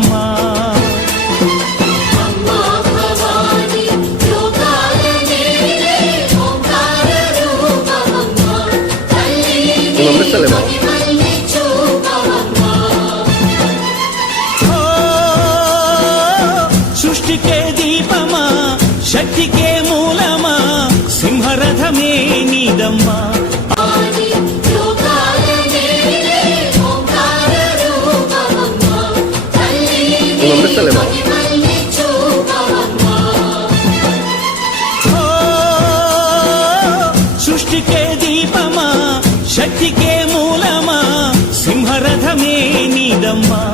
రూపమమ్మా. సృష్టికే దీపమా, శక్తికే మూలమా, సింహరథమే నీదమ్మా. సృష్టికే దీపమా, శక్తికే మూలమా, సింహరథమే నీదమ్మా.